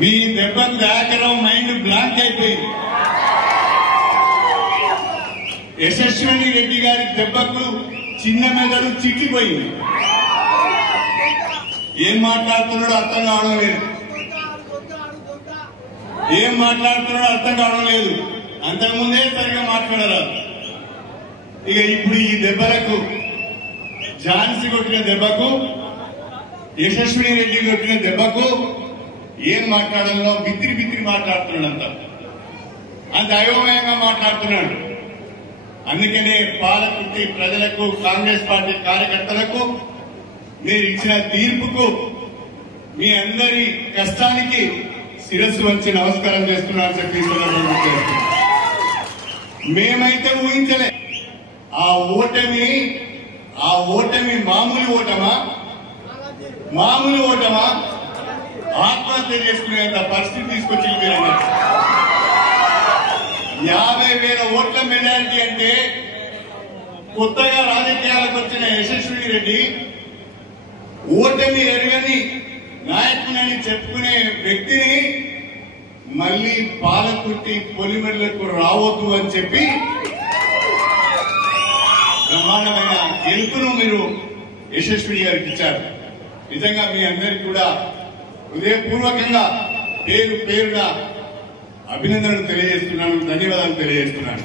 మీ దెబ్బకు దయాకరం mind blank అయిపోయింది. యశస్విని రెడ్డి గారి దెబ్బకు చిన్న మెదడు చిట్లిపోయింది. ఏం మాట్లాడుతున్నాడో అర్థం కావడం లేదు. ఏం మాట్లాడుతున్నాడో అర్థం కావడం లేదు. అంతకుముందే సరిగా మాట్లాడరాదు. ఇక ఇప్పుడు ఈ దెబ్బలకు, ఝాన్సీ కొట్టిన దెబ్బకు, యశస్విని రెడ్డి కొట్టిన దెబ్బకు ఏం మాట్లాడాలో బిత్తిరి బిత్తిరి మాట్లాడుతున్నాడు. అంత అయోమయంగా మాట్లాడుతున్నాడు. అందుకనే పాలకుర్తి ప్రజలకు, కాంగ్రెస్ పార్టీ కార్యకర్తలకు మీరు ఇచ్చిన తీర్పుకు, మీ అందరి కష్టానికి శిరస్సు వంచి నమస్కారం చేస్తున్నారని చెప్పి మేమైతే ఊహించలే. ఆ ఓటమి మామూలు ఓటమా ఆత్మహత్య చేసుకునేంత పరిస్థితి తీసుకొచ్చింది మీరు. 50,000 ఓట్ల మెజారిటీ అంటే కొత్తగా రాజకీయాలకు వచ్చిన యశస్విని రెడ్డి ఓటమి ఎరగని నాయకునని చెప్పుకునే వ్యక్తిని మళ్లీ పాలకుర్తి పొలిమేరలకు రావద్దు అని చెప్పి బ్రహ్మాండమైన గెలుపును మీరు యశస్విని గారికి ఇచ్చారు. నిజంగా మీ అందరికీ కూడా హృదయపూర్వకంగా పేరున అభినందనలు తెలియజేస్తున్నాను, ధన్యవాదాలు తెలియజేస్తున్నాను.